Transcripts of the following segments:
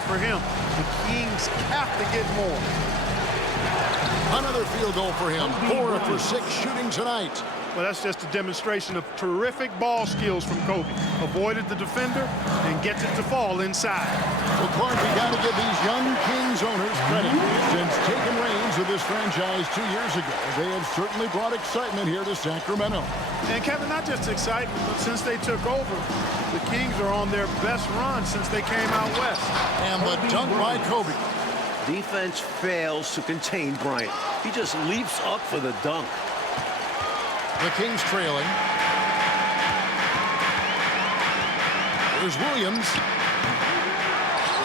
far for him. The Kings have to get more. Another field goal for him. 4 for 6 shooting tonight. Well, that's just a demonstration of terrific ball skills from Kobe. Avoided the defender and gets it to fall inside. Well, Clark, we got to give these young Kings owners credit. Since taking reins of this franchise 2 years ago, they have certainly brought excitement here to Sacramento. And Kevin, not just excitement, but since they took over, the Kings are on their best run since they came out west. And the dunk by Kobe. Defense fails to contain Bryant. He just leaps up for the dunk. The Kings trailing. Here's Williams.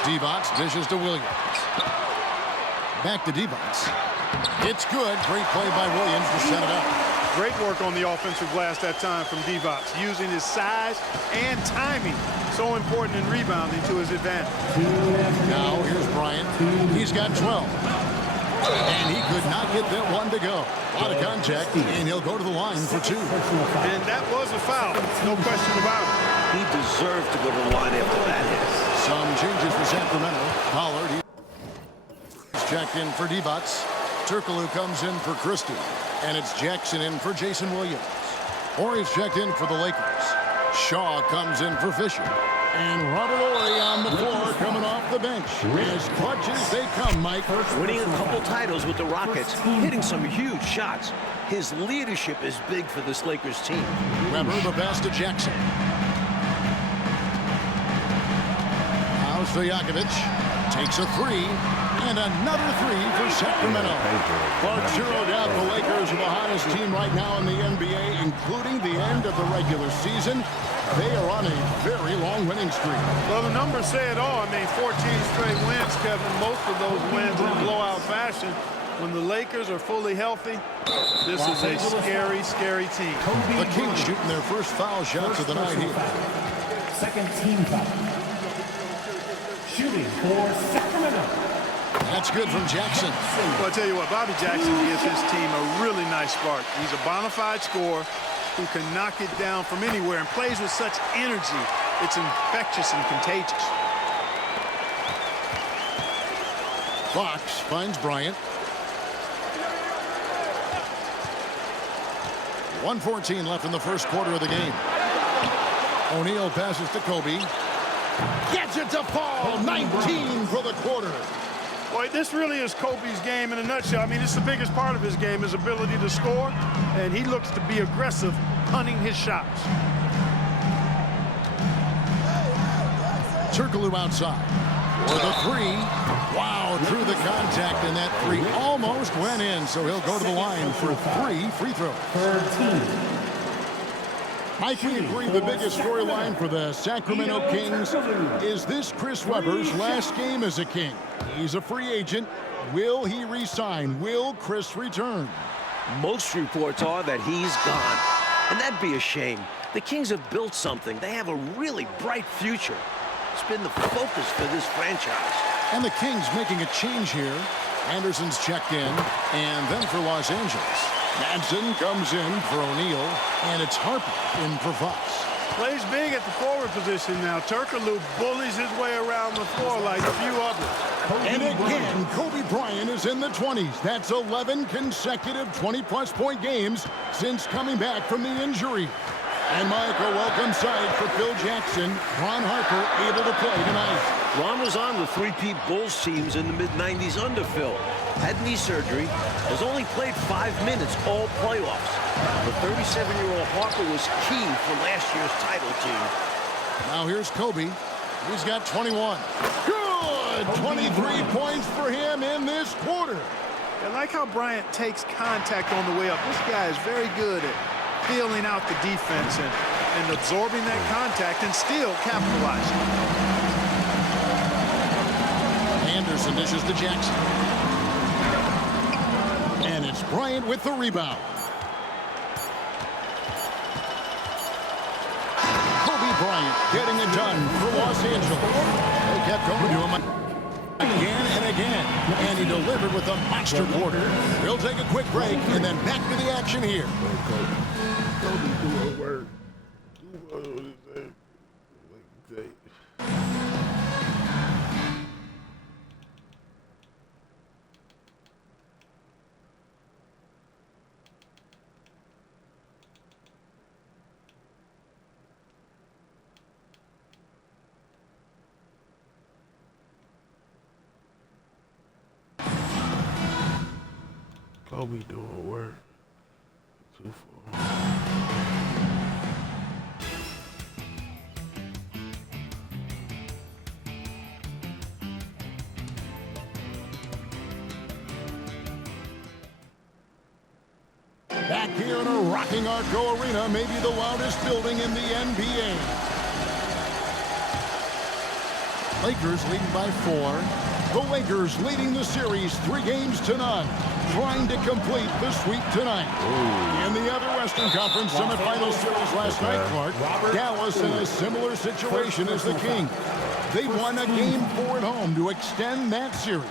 Divac dishes to Williams. Back to Divac. It's good. Great play by Williams to set it up. Great work on the offensive glass that time from Divac, using his size and timing, so important in rebounding, to his advantage. Now here's Bryant. He's got 12. And he could not get that one to go. A lot of contact, and he'll go to the line for 2. And that was a foul, no question about it. He deserved to go to the line after that hit. Some changes for Sacramento. Pollard, he's checked in for Divac. Turkoglu comes in for Christie. And it's Jackson in for Jason Williams. Horry's checked in for the Lakers. Shaw comes in for Fisher. And Robert Horry on the floor coming off the bench. As clutch as they come, Mike. Winning a couple titles with the Rockets, hitting some huge shots. His leadership is big for this Lakers team. Weber, the pass to Jackson. Now Stojakovic takes a 3. And another 3 for Sacramento. Clark zeroed out the Lakers are the hottest team right now in the NBA, including the end of the regular season. They are on a very long winning streak. Well, the numbers say it all. I mean, 14 straight wins, Kevin. Most of those wins in blowout fashion. When the Lakers are fully healthy, this is a scary, scary team. The Kings shooting their first foul shots of the night here. Second team foul. Shooting for Sacramento. That's good from Jackson. Well, I tell you what, Bobby Jackson gives his team a really nice spark. He's a bona fide scorer who can knock it down from anywhere and plays with such energy. It's infectious and contagious. Fox finds Bryant. 1:14 left in the first quarter of the game. O'Neal passes to Kobe. Gets it to fall. 19 for the quarter. Boy, this really is Kobe's game in a nutshell. I mean, it's the biggest part of his game, his ability to score, and he looks to be aggressive, hunting his shots. Turkoglu outside for the 3. Wow, through the contact, and that 3 almost went in, so he'll go to the line for 3 free throws. Mike, we agree the biggest storyline for the Sacramento Kings is this Chris Webber's last game as a King. He's a free agent. Will he re-sign? Will Chris return? Most reports are that he's gone. And that'd be a shame. The Kings have built something. They have a really bright future. It's been the focus for this franchise. And the Kings making a change here. Anderson's checked in, and then for Los Angeles. Madsen comes in for O'Neal, and it's Harper in for Fox. Plays big at the forward position now. Turkoglu bullies his way around the floor like a few others. And again, Kobe Bryant is in the 20s. That's 11 consecutive 20-plus point games since coming back from the injury. And Mike, a welcome sight for Phil Jackson. Ron Harper able to play tonight. Ron was on the three-peat Bulls teams in the mid-90s under Phil. Had knee surgery, has only played 5 minutes all playoffs. The 37-year-old Harper was key for last year's title team. Now here's Kobe. He's got 21. Good! 23 points for him in this quarter. I like how Bryant takes contact on the way up. This guy is very good at feeling out the defense and absorbing that contact and still capitalizing. Anderson dishes to Jackson. And it's Bryant with the rebound. Kobe Bryant getting it done for Los Angeles. They kept going to him again and again. And he delivered with a monster quarter. We'll take a quick break and then back to the action here. Kobe do her work. Do what he say. Kobe doing work. 2-4. Back here in a rocking Arco Arena, maybe the loudest building in the NBA. Lakers leading by 4. The Lakers leading the series 3-0, trying to complete the sweep tonight. In the other Western Conference semifinal series last night, Clark, Dallas in a similar situation as the Kings. They won a Game 4 at home to extend that series.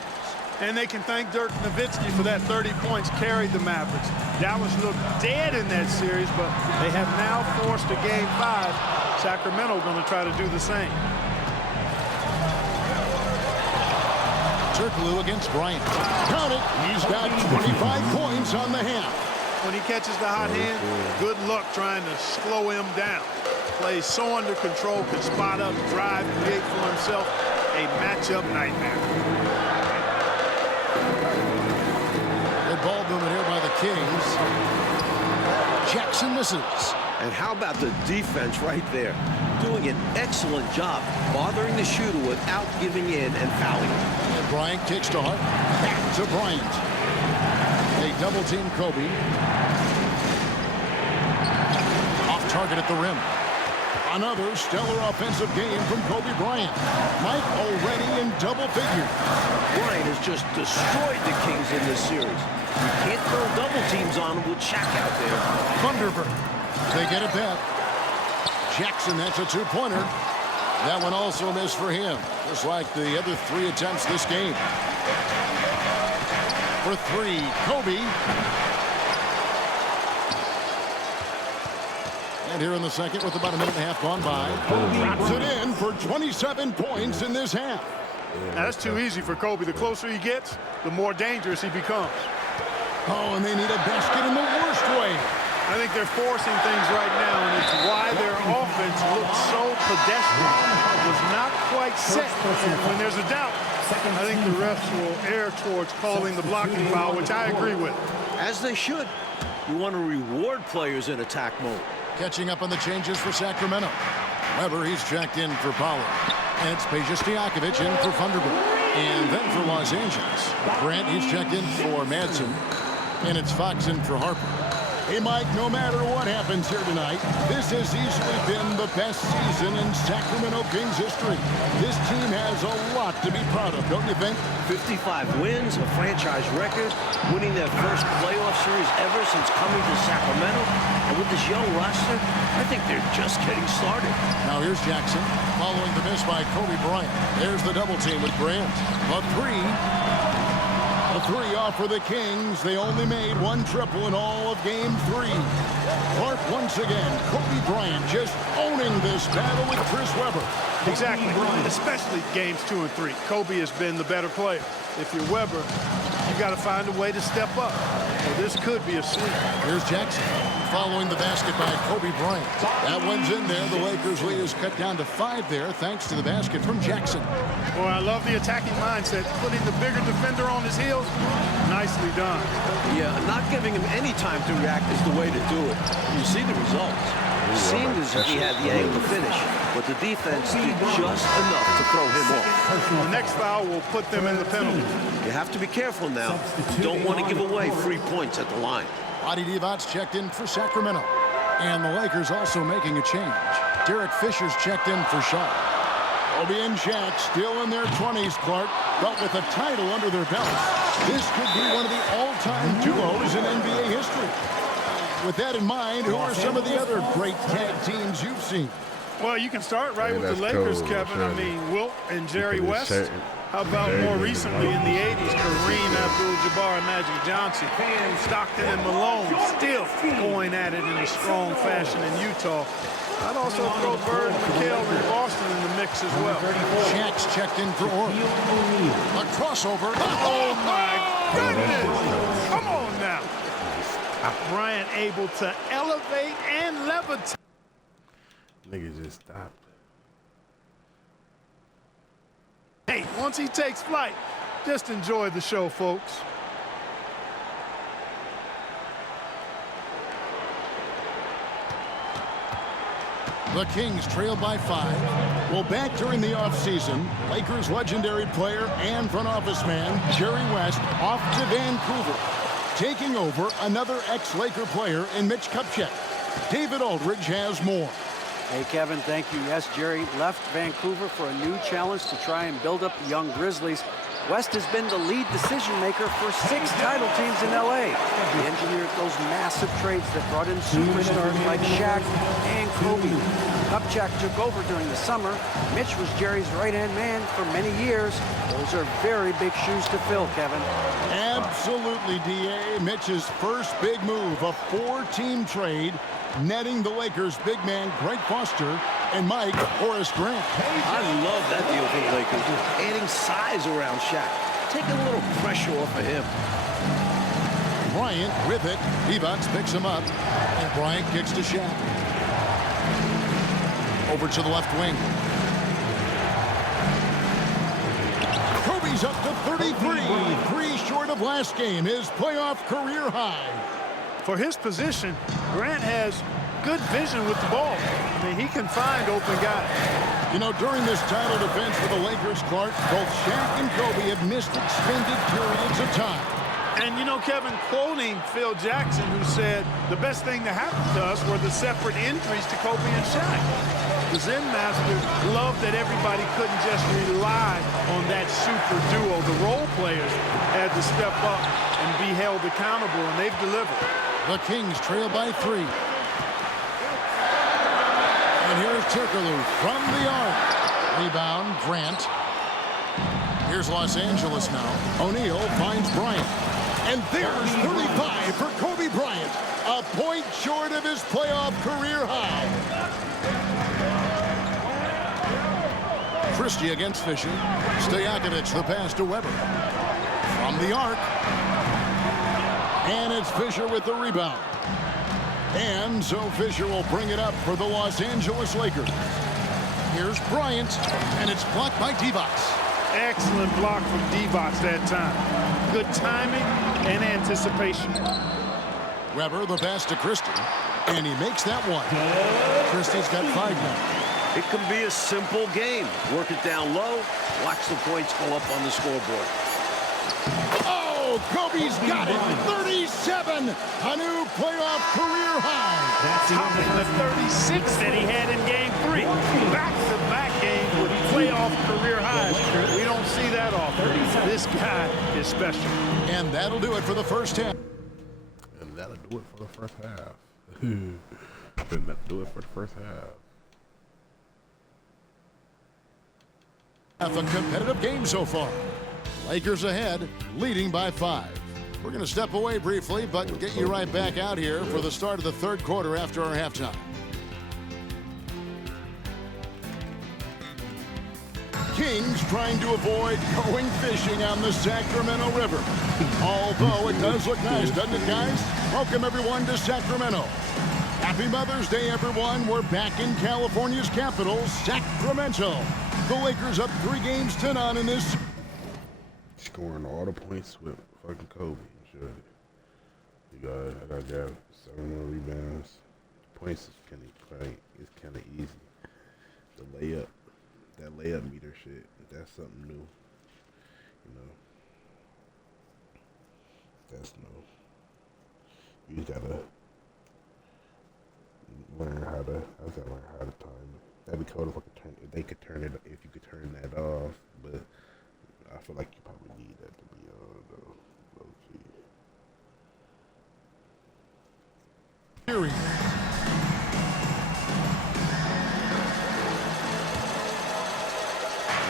And they can thank Dirk Nowitzki for that 30 points carried the Mavericks. Dallas looked dead in that series, but they have now forced a Game 5. Sacramento going to try to do the same. Turkoglu against Bryant. Count it. He's got 25 points on the half. When he catches the hot hand, good luck trying to slow him down. Plays so under control, can spot up, drive, create for himself a matchup nightmare. Good ball movement here by the Kings. Jackson misses. And how about the defense right there? Doing an excellent job bothering the shooter without giving in and fouling him. And Bryant kicks to Hart. Back to Bryant. They double team Kobe. Off target at the rim. Another stellar offensive game from Kobe Bryant. Mike already in double figures. Bryant has just destroyed the Kings in this series. You can't throw double teams on him with Shaq out there. Thunderbird. They get it back. Jackson, that's a two-pointer. That one also missed for him, just like the other 3 attempts this game. For 3, Kobe. And here in the second, with about a minute and a half gone by, drops it in for 27 points in this half. Now, that's too easy for Kobe. The closer he gets, the more dangerous he becomes. Oh, and they need a basket in the worst way. I think they're forcing things right now, and it's why their offense looks so pedestrian. It was not quite set. And when there's a doubt, I think the refs will err towards calling the blocking foul, which I agree with. As they should. You want to reward players in attack mode. Catching up on the changes for Sacramento. Weber, he's checked in for Pollard. And it's Peja-Stojakovic in for Thunderbird. And then for Los Angeles, Grant, he's checked in for Madsen. And it's Fox in for Harper. Hey, Mike, no matter what happens here tonight, this has easily been the best season in Sacramento Kings history. This team has a lot to be proud of, don't you think? 55 wins, a franchise record, winning their first playoff series ever since coming to Sacramento. And with this young roster, I think they're just getting started. Now here's Jackson, following the miss by Kobe Bryant. There's the double team with Grant. A 3. A 3 off for the Kings. They only made 1 triple in all of Game 3. Clark once again. Kobe Bryant just owning this battle with Chris Webber. Exactly, especially games 2 and 3. Kobe has been the better player. If you're Webber, you got to find a way to step up. Well, this could be a sweep. Here's Jackson following the basket by Kobe Bryant. That one's in there. The Lakers lead is cut down to 5 there thanks to the basket from Jackson. Boy, I love the attacking mindset. Putting the bigger defender on his heels, nicely done. Yeah, not giving him any time to react is the way to do it. You see the results. It seemed as if he had the angle to finish, but the defense did just enough to throw him off. The next foul will put them in the penalty. You have to be careful now. You don't want to give away free points at the line. Adi Divac's checked in for Sacramento. And the Lakers also making a change. Derek Fisher's checked in for Shaw. Kobe and Shaq still in their 20s, Clark, but with a title under their belts. This could be one of the all-time duos in NBA history. With that in mind, who are some of the other great tag teams you've seen? Well, you can start right with the Lakers, Kevin. I mean, Wilt and Jerry West. How about more recently in the 80s, Kareem Abdul-Jabbar and Magic Johnson. Stockton and Malone still going at it in a strong fashion in Utah. I'd also throw Bird and MIKAL in Boston in the mix as well. Shaq's checked in for Orr. A crossover. Oh, my goodness. Come on now. Bryant able to elevate and levitate. Nigga just stopped. Hey, once he takes flight, just enjoy the show, folks. The Kings trail by 5. Well, back during the offseason, Lakers legendary player and front office man Jerry West off to Vancouver, taking over another ex-Laker player in Mitch Kupchak. David Aldridge has more. Hey, Kevin, thank you. Yes, Jerry left Vancouver for a new challenge to try and build up the young Grizzlies. West has been the lead decision maker for 6 title teams in L.A. He engineered those massive trades that brought in superstars like Shaq and Kobe. Kupchak took over during the summer. Mitch was Jerry's right-hand man for many years. Those are very big shoes to fill, Kevin. Absolutely, D.A. Mitch's first big move, a 4-team trade, netting the Lakers' big man Greg Foster and Mike Horace Grant. I love that deal for the Lakers. Adding size around Shaq. Taking a little pressure off of him. Bryant with it. Divac picks him up. And Bryant kicks to Shaq. Over to the left wing. Kobe's up to 33. 3 short of last game. His playoff career high. For his position, Grant has good vision with the ball. I mean, he can find open guys. You know, during this title defense for the Lakers, Clark, both Shaq and Kobe have missed extended periods of time. And, you know, Kevin, quoting Phil Jackson, who said, the best thing that happened to us were the separate injuries to Kobe and Shaq. The Zen Master loved that everybody couldn't just rely on that super duo. The role players had to step up and be held accountable, and they've delivered. The Kings trail by 3. And here's Turkoglu from the arc. Rebound, Grant. Here's Los Angeles now. O'Neal finds Bryant. And there's 35 for Kobe Bryant. A point short of his playoff career high. Christie against Fisher. Stojakovic the pass to Weber. From the arc. And it's Fisher with the rebound. And so Fisher will bring it up for the Los Angeles Lakers. Here's Bryant, and it's blocked by Divac. Excellent block from Divac that time. Good timing and anticipation. Weber the pass to Christie, and he makes that one. Christie's got 5 now. It can be a simple game. Work it down low, watch the points go up on the scoreboard. Oh, Kobe's got it. 37, a new playoff career high. Topping the 36 that he had in Game 3. Back-to-back games with playoff career highs. We don't see that often. This guy is special. And that'll do it for the first half. And that'll do it for the first half. And that'll do it for the first half. A competitive game so far. Lakers ahead, leading by 5. We're going to step away briefly, but get you right back out here for the start of the third quarter after our halftime. Kings trying to avoid going fishing on the Sacramento River. Although it does look nice, doesn't it, guys? Welcome, everyone, to Sacramento. Happy Mother's Day, everyone. We're back in California's capital, Sacramento. The Lakers up 3 games to none in this. Scoring all the points with fucking Kobe. Sure. I got 7 more rebounds. Points is kind of easy. The layup, that layup meter shit, that's something new. You know, that's new. You gotta learn how to time it. That'd be cool if they could turn it, if you could turn that off, but I feel like you probably need that to be on, though.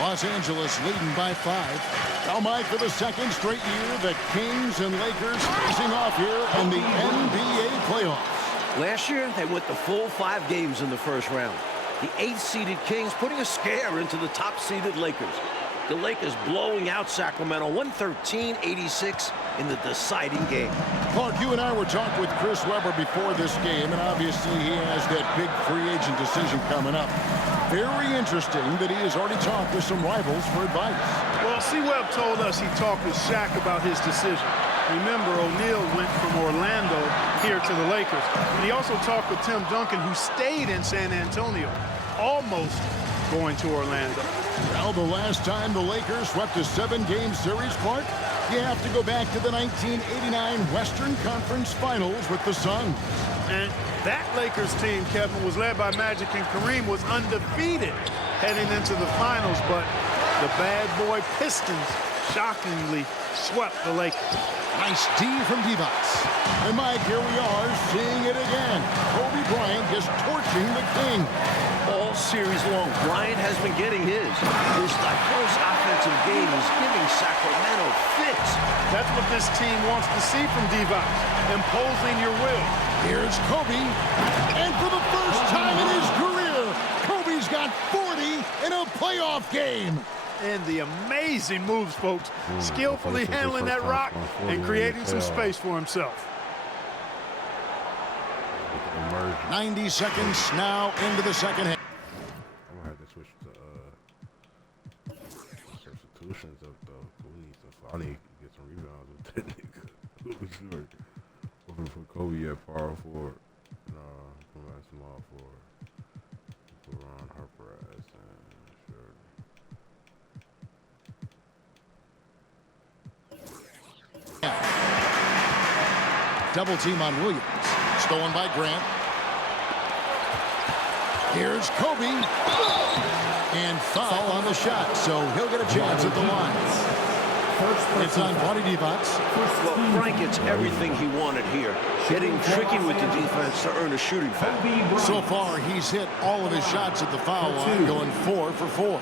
Los Angeles leading by 5. Now, Mike, for the second straight year, the Kings and Lakers facing off here in the NBA playoffs. Last year, they went the full 5 games in the first round. The 8th-seeded Kings putting a scare into the top-seeded Lakers. The Lakers blowing out Sacramento 113-86 in the deciding game. Clark, you and I were talking with Chris Weber before this game, and obviously he has that big free agent decision coming up. Very interesting that he has already talked with some rivals for advice. Well, C-Webb told us he talked with Shaq about his decision. Remember, O'Neal went from Orlando here to the Lakers. And he also talked with Tim Duncan, who stayed in San Antonio, almost going to Orlando. Well, the last time the Lakers swept a 7-game series, Clark, you have to go back to the 1989 Western Conference Finals with the Suns. And that Lakers team, Kevin, was led by Magic, and Kareem was undefeated heading into the finals, but the bad boy Pistons shockingly swept the Lakers. Nice D from Divac. And Mike, here we are seeing it again. Kobe Bryant just torching the King. All series long, Bryant has been getting his. His diverse offensive game is giving Sacramento fits. That's what this team wants to see from Divac, imposing your will. Here's Kobe, and for the first time in his career, Kobe's got 40 in a playoff game. And the amazing moves, folks, skillfully handling that rock and creating some space for himself. 90 seconds now into the second half. I'm gonna have to switch to substitutions up though. Please, I need to get some rebounds with that nigga. Hoping for Kobe at power forward. Put him at small forward. Put Ron Harper as sure. Double team on Williams. Stolen by Grant. Here's Kobe. And foul on the shot, so he'll get a chance at the line. It's on Bonnie Divac. Well, Bryant gets everything he wanted here. Getting tricky with the defense to earn a shooting foul. So far, he's hit all of his shots at the foul line, going 4 for 4.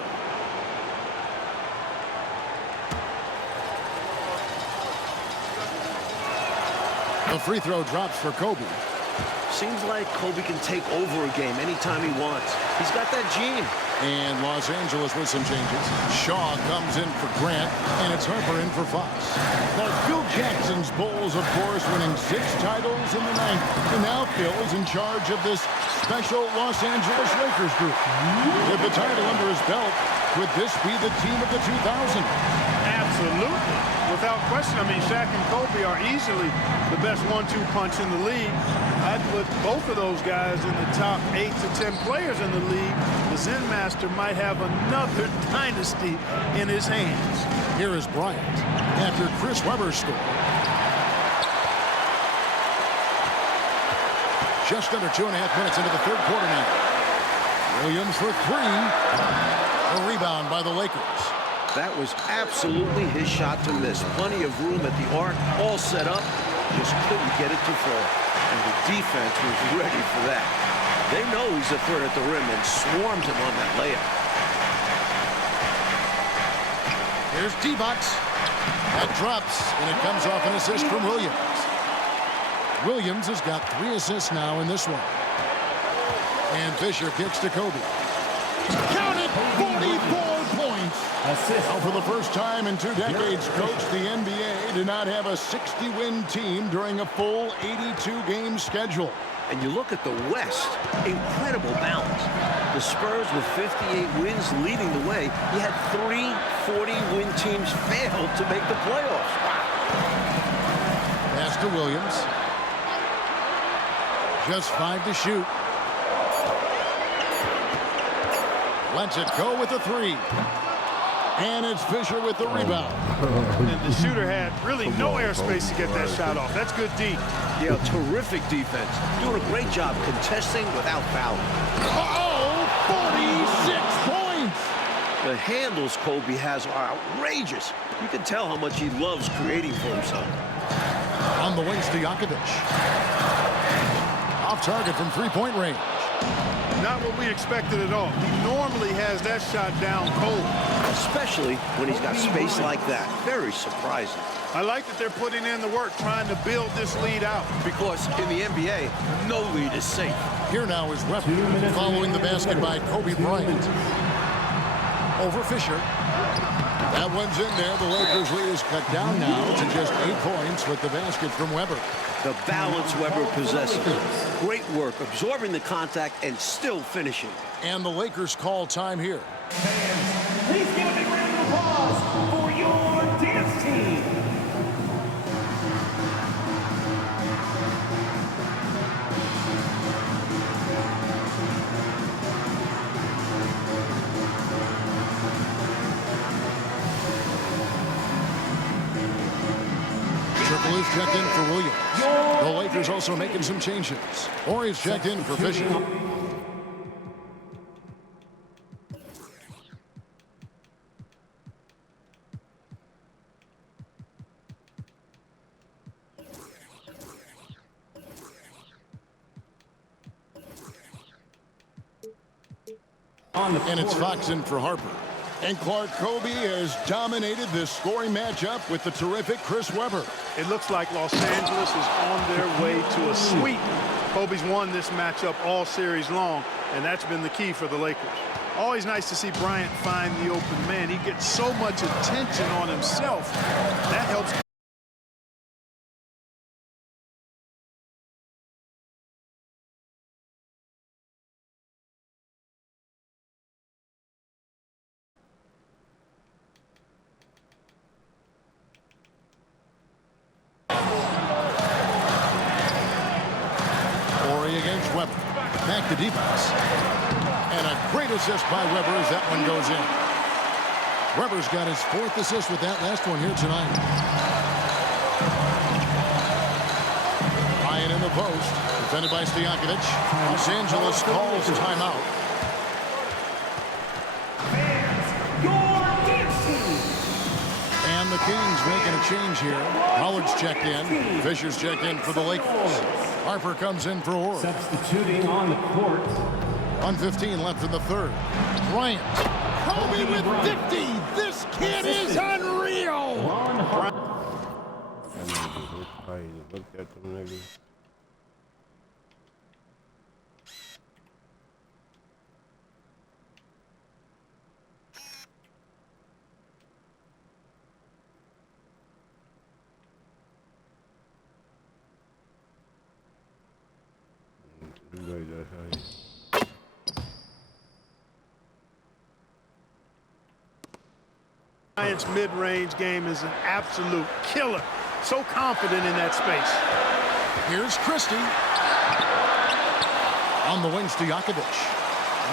The free throw drops for Kobe. Seems like Kobe can take over a game anytime he wants. He's got that gene. And Los Angeles with some changes. Shaw comes in for Grant, and it's Harper in for Fox. Now, Phil Jackson's Bulls, of course, winning 6 titles in the 90s. And now Phil is in charge of this special Los Angeles Lakers group. With the title under his belt, could this be the team of the 2000s? Absolutely. Without question. I mean, Shaq and Kobe are easily the best 1-2 punch in the league. I'd put both of those guys in the top 8 to 10 players in the league. The Zen Master might have another dynasty in his hands. Here is Bryant after Chris Webber scored. Just under 2.5 minutes into the third quarter now. Williams for 3. A rebound by the Lakers. That was absolutely his shot to miss. Plenty of room at the arc, all set up. Just couldn't get it to fall. And the defense was ready for that. They know he's a threat at the rim and swarmed him on that layup. Here's Divac. That drops, and it comes off an assist from Williams. Williams has got 3 assists now in this one. And Fisher kicks to Kobe. Count it! 44 points! Now, for the first time in 2 decades, Coach, the NBA did not have a 60-win team during a full 82-game schedule. And you look at the West, incredible balance. The Spurs with 58 wins leading the way. You had 3 40-win teams fail to make the playoffs. Wow. Pass to Williams. Just 5 to shoot. Lets it go with the 3. And it's Fisher with the rebound. And the shooter had really no airspace to get that shot off. That's good D. Yeah, terrific defense. Doing a great job contesting without fouling. Oh, 46 points! The handles Kobe has are outrageous. You can tell how much he loves creating for himself. On the wings to Jokic. Off target from 3-point range. Not what we expected at all. He normally has that shot down cold. Especially when he's got space like that. Very surprising. I like that they're putting in the work trying to build this lead out. Because in the NBA, no lead is safe. Here now is Webber following the basket by Kobe Bryant. Over Fisher. That one's in there. The Lakers lead is cut down now to just 8 points with the basket from Webber. The balance Webber possesses. Great work absorbing the contact and still finishing. And the Lakers call time here. Fans, please give a big round of applause for your dance team. MIKAL is checked in for Williams. The Lakers also making some changes. Horry's checked in for Fisher. And it's Fox in for Harper. And Clark, Kobe has dominated this scoring matchup with the terrific Chris Webber. It looks like Los Angeles is on their way to a sweep. Kobe's won this matchup all series long, and that's been the key for the Lakers. Always nice to see Bryant find the open man. He gets so much attention on himself. That helps. Against Webber. Back to defense. And a great assist by Webber as that one goes in. Webber's got his 4th assist with that last one here tonight. Bryant in the post. Defended by Stojakovic. Los Angeles calls timeout. And the Kings making a change here. Howard's checked in. Fisher's checked in for the Lakers. Harper comes in for Horry. Substituting on the court. 1:15 left in the third. Bryant. Kobe with 50. This kid is unreal. Look at them niggas. Bryant's mid-range game is an absolute killer. So confident in that space. Here's Christie. On the wing, Stojakovic.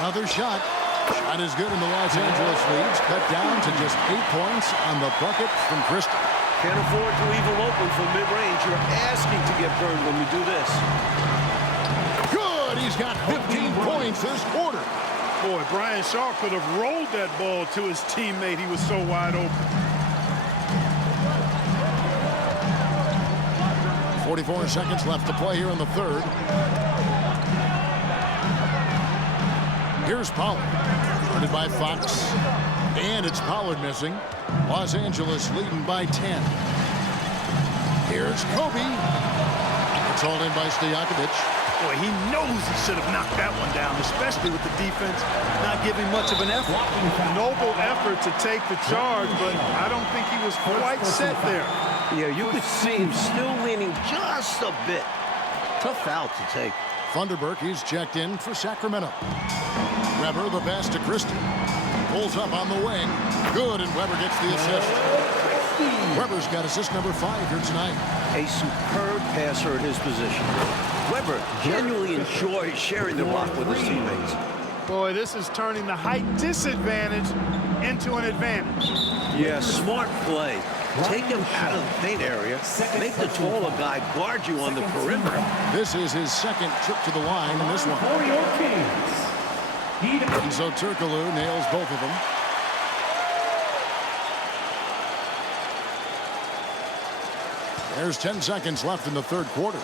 Another shot. Shot is good, and the Los Angeles leads cut down to just 8 points on the bucket from Christie. Can't afford to leave them open from mid-range. You're asking to get burned when you do this. Good. He's got 15 points this quarter. Boy, Brian Shaw could have rolled that ball to his teammate. He was so wide open. 44 seconds left to play here in the third. Here's Pollard. Guarded by Fox. And it's Pollard missing. Los Angeles leading by 10. Here's Kobe. It's hauled in by Stojakovic. Boy, he knows he should have knocked that one down, especially with the defense not giving much of an effort. Noble effort to take the charge, but I don't think he was quite set there. Yeah, you could see him still leaning just a bit. Tough foul to take. Thunderberg, he's checked in for Sacramento. Webber, the pass to Christie. Pulls up on the wing. Good, and Webber gets the assist. Webber's got assist number 5 here tonight. A superb passer at his position. Webber genuinely enjoys sharing the block with his teammates. Boy, this is turning the height disadvantage into an advantage. Yeah, smart play. Take him out of the paint area. Make the taller guy guard you on the perimeter. This is his second trip to the line in this one. For your Kings. And so Turkoglu nails both of them. There's 10 seconds left in the third quarter.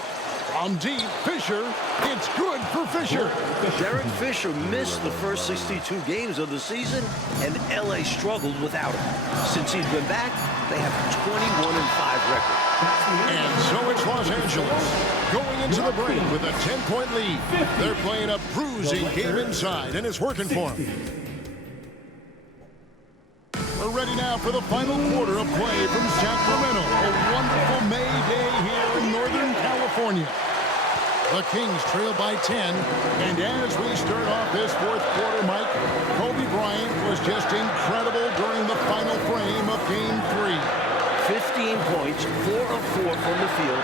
From deep, Fisher. It's good for Fisher. Derek Fisher missed the first 62 games of the season, and LA struggled without him. Since he's been back, they have a 21-5 record. And so it's Los Angeles going into the break with a 10-point lead. They're playing a bruising game inside, and it's working for them. We're ready now for the final quarter of play from Sacramento. A wonderful May day here in Northern California. The Kings trail by 10, and as we start off this fourth quarter, Mike, Kobe Bryant was just incredible during the final frame of Game 3. 15 points, 4 of 4 from the field.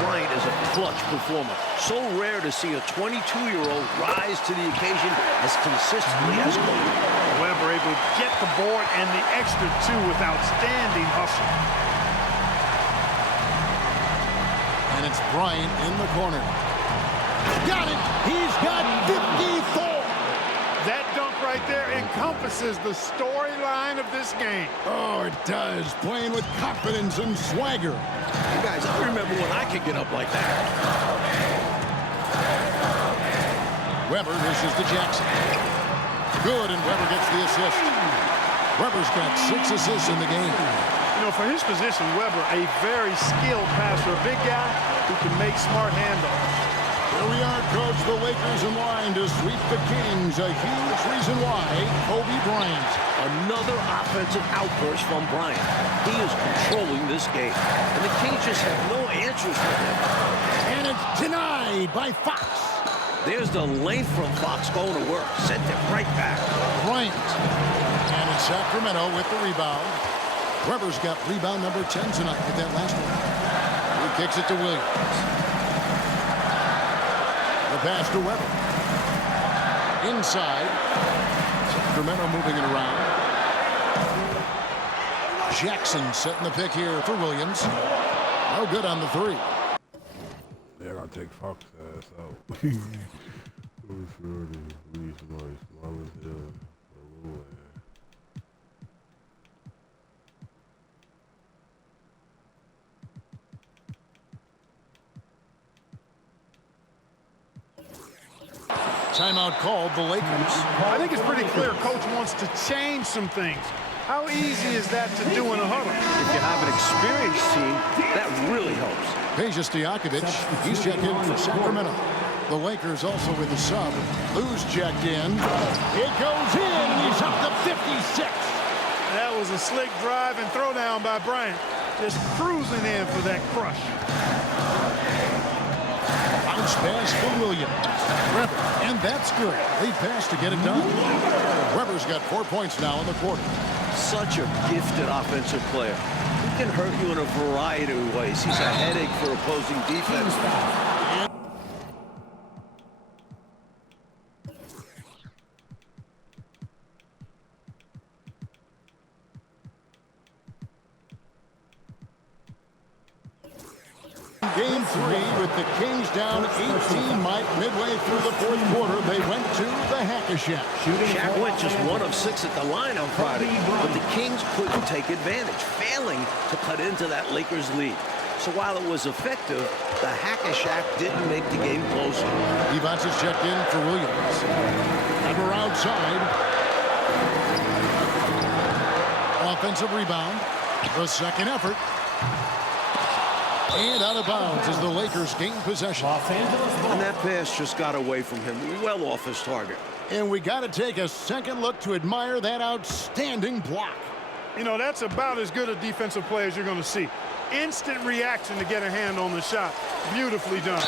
Bryant is a clutch performer. So rare to see a 22-year-old rise to the occasion as consistently as Kobe. Webber able to get the board and the extra 2 with outstanding hustle. And it's Bryant in the corner. Got it. He's got 54. That dunk right there encompasses the storyline of this game. Oh, it does. Playing with confidence and swagger. You guys, I remember when I could get up like that. Weber dishes to Jackson. Good, and Weber gets the assist. Weber's got 6 assists in the game. You know, for his position, Weber, a very skilled passer, a big guy who can make smart handoffs. Here we are, Coach. The Lakers in line to sweep the Kings. A huge reason why. Kobe Bryant. Another offensive outburst from Bryant. He is controlling this game. And the Kings just have no answers for him. And it's denied by Fox. There's the length from Fox going to work. Sent it right back. Bryant. And it's Sacramento with the rebound. Weber's got rebound number 10 tonight with that last one. He kicks it to Williams. The pass to Weber. Inside. Sacramento moving it around. Jackson setting the pick here for Williams. No good on the 3. Yeah, I gotta take Fox ass out. For sure, the least noise, small as hell, a little ass. Timeout called the Lakers. I think it's pretty clear Coach wants to change some things. How easy is that to do in a huddle? If you have an experienced team, that really helps. Peja Stojakovic, he's checked in for Sacramento. The Lakers also with the sub. Lou's checked in. It goes in, and he's up to 56. That was a slick drive and throwdown by Bryant. Just cruising in for that crush. Bounce pass for Williams. Weber, and that's good. Lead pass to get it done. Weber's got 4 points now in the quarter. Such a gifted offensive player. He can hurt you in a variety of ways. He's a headache for opposing defense. Game 3 with the Kings down 18. Mike, midway through the 4th quarter, they went to the Hack-a-Shack. Shaq went just 1 of 6 at the line on Friday, but the Kings couldn't take advantage, failing to cut into that Lakers lead. So while it was effective, the Hack-a-Shack didn't make the game closer. Evans is checked in for Williams. And we're outside. Offensive rebound. The second effort. And out of bounds as the Lakers gain possession. And that pass just got away from him, well off his target. And we got to take a second look to admire that outstanding block. You know, that's about as good a defensive play as you're going to see. Instant reaction to get a hand on the shot. Beautifully done.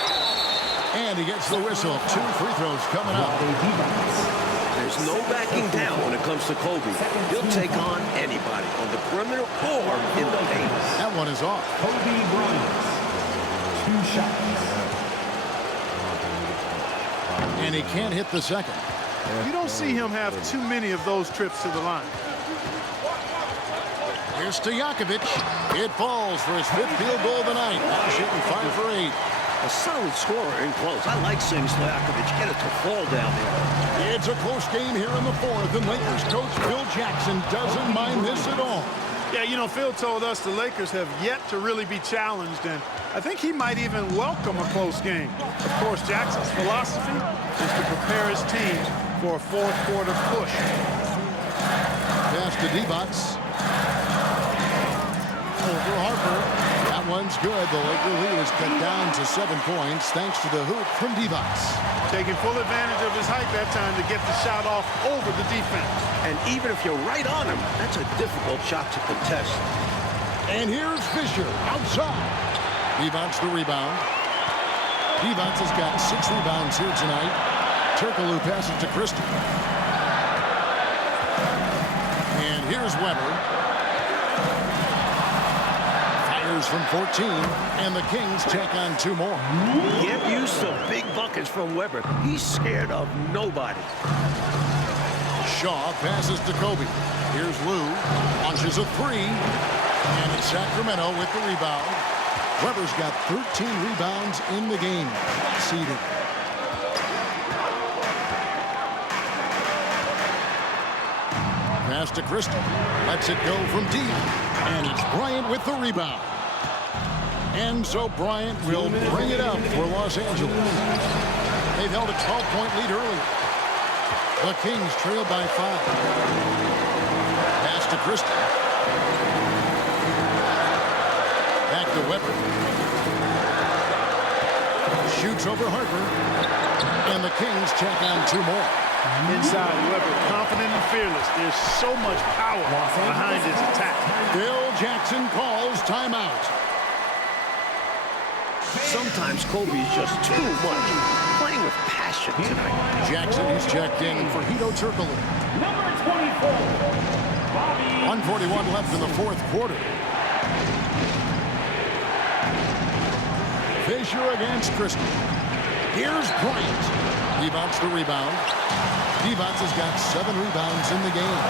And he gets the whistle. 2 free throws coming up. There's no backing down when it comes to Kobe. He'll take on anybody on the perimeter or in the paint. That one is off. Kobe Bryant. 2 shots. And he can't hit the second. You don't see him have too many of those trips to the line. Here's Stojakovic. It falls for his 5th field goal of the night. Now shooting 5 for 8. A solid scorer in close. I like seeing Stojakovic get it to fall down there. It's a close game here in the 4th, and Lakers coach Phil Jackson doesn't mind this at all. Yeah, you know, Phil told us the Lakers have yet to really be challenged, and I think he might even welcome a close game. Of course, Jackson's philosophy is to prepare his team for a 4th quarter push. Pass to D-Bots. Over Harper. That one's good. The Laker lead is cut down to 7 points thanks to the hoop from D-Bots. Taking full advantage of his height that time to get the shot off over the defense. And even if you're right on him, that's a difficult shot to contest. And here's Fisher outside. D-Bots the rebound. D-Bots has got 6 rebounds here tonight. Turkoglu passes to Christie. And here's Weber. From 14, and the Kings take on 2 more. Get used to big buckets from Weber. He's scared of nobody. Shaw passes to Kobe. Here's Lou. Launches a 3. And it's Sacramento with the rebound. Weber's got 13 rebounds in the game. Seeded. Pass to Christie. Lets it go from deep. And it's Bryant with the rebound. And so Bryant will bring it up for Los Angeles. They've held a 12-point lead earlier. The Kings trail by 5. Pass to Christie. Back to Weber. Shoots over Harper. And the Kings check on 2 more. Inside, Weber, confident and fearless. There's so much power behind his attack. Phil Jackson calls timeout. Sometimes Kobe is just too much. Playing with passion tonight. Jackson is checked in for Hito Turkoglu. Number 24, Bobby. 1:41 left in the 4th quarter. Fisher against Christie. Here's Bryant. Divac the rebound. Divac has got 7 rebounds in the game.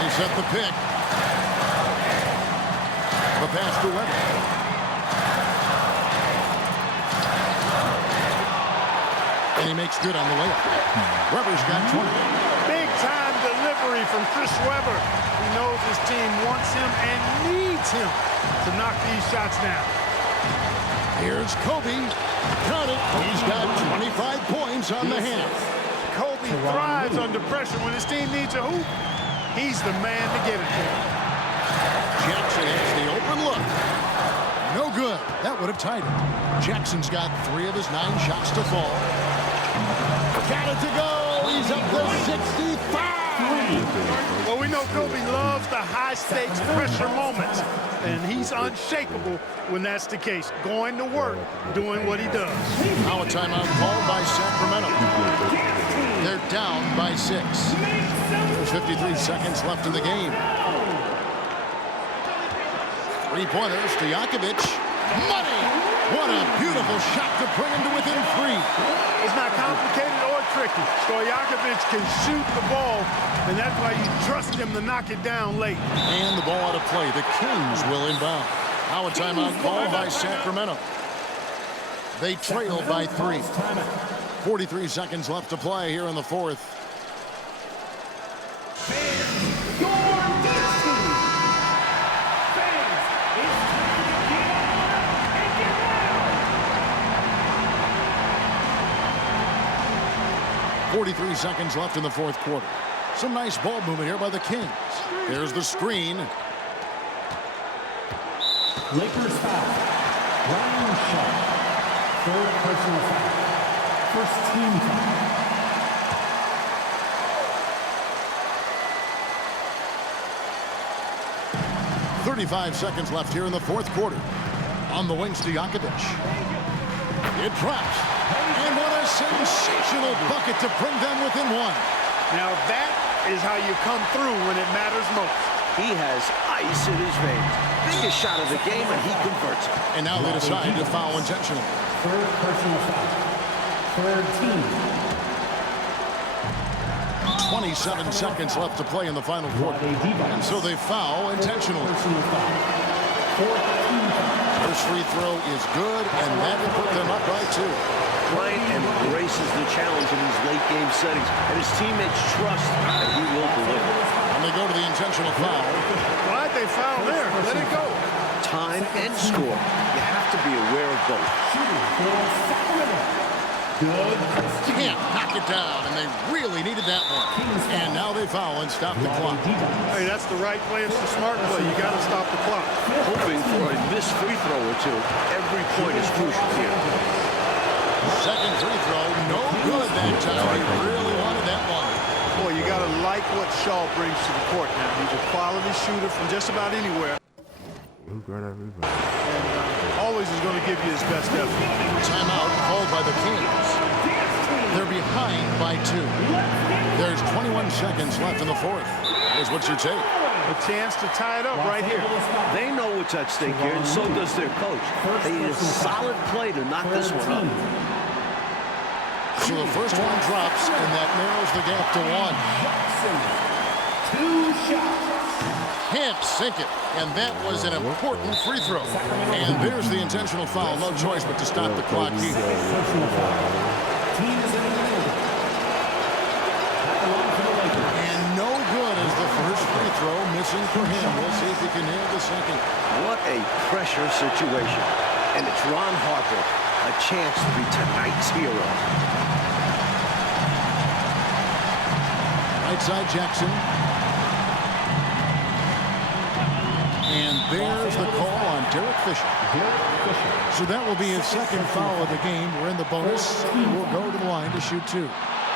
They set the pick. The pass to Weber. And he makes good on the layup. Weber's got 20. Big-time delivery from Chris Weber. He knows his team wants him and needs him to knock these shots down. Here's Kobe. Count it. He's got 25 points on the hand. Kobe thrives under pressure. When his team needs a hoop, he's the man to get it to. Jackson has the open look. No good. That would have tied it. Jackson's got 3 of his 9 shots to fall. Got it to go. He's up to 65. Well, we know Kobe loves the high-stakes pressure moments, and he's unshakable when that's the case. Going to work, doing what he does. Now a timeout called by Sacramento. They're down by 6. There's 53 seconds left in the game. 3-pointers to Jakovic. Money! What a beautiful shot to bring him to within 3. It's not complicated or tricky. Stojakovic can shoot the ball, and that's why you trust him to knock it down late. And the ball out of play. The Kings will inbound. Now a timeout called by Sacramento. They trail by 3. 43 seconds left to play here in the 4th. 43 seconds left in the 4th quarter. Some nice ball movement here by the Kings. There's the screen. Lakers foul. Ryan Shaw. 3rd personal foul. 1st team foul. .35 seconds left here in the 4th quarter. On the wings to Jakovic. It drops. And what a sensational bucket to bring them within 1. Now that is how you come through when it matters most. He has ice in his veins. Biggest shot of the game, and he converts it. And now they decide to foul intentionally. 3rd personal foul. 3rd team. 27 seconds left to play in the final quarter. And so they foul intentionally. First free throw is good, and that will put them up by 2. Bryant embraces the challenge in these late-game settings, and his teammates trust that he will deliver. And they go to the intentional foul. Why'd they foul there? Let it go. Time and score. You have to be aware of both. Can't knock it down, and they really needed that one. And now they foul and stop the clock. Hey, that's the right play. It's the smart play. You got to stop the clock. Hoping for a missed free throw or 2. Every point is crucial here. Second free throw, no good that time. He really wanted that one. Boy, you got to like what Shaw brings to the court now. He's a quality shooter from just about anywhere. And always is going to give you his best effort. Timeout called by the Kings. They're behind by 2. There's 21 seconds left in the 4th. Here's what you take. A chance to tie it up right here. They know what's at stake here, and so does their coach. They need a solid play to knock this one up. So the first one drops, and that narrows the gap to 1. 2 shots. can't sink it. And that was an important free throw. And there's the intentional foul. No choice but to stop the clock here. Personal foul. Team is eliminated. At the line for the Lakers. And no good as the first free throw missing for him. We'll see if he can nail the second. What a pressure situation. And it's Ron Harper, a chance to be tonight's hero. Right side Jackson. And there's the call on Derek Fisher. So that will be his second foul of the game. We're in the bonus. We'll go to the line to shoot two.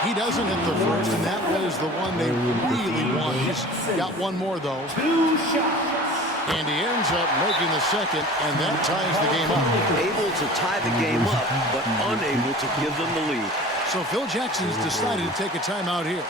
He doesn't hit the first, and that was the one they really wanted. He's got one more, though. 2 shots. And he ends up making the second, and that ties the game up. Able to tie the game up, but unable to give them the lead. So Phil Jackson's decided to take a timeout here.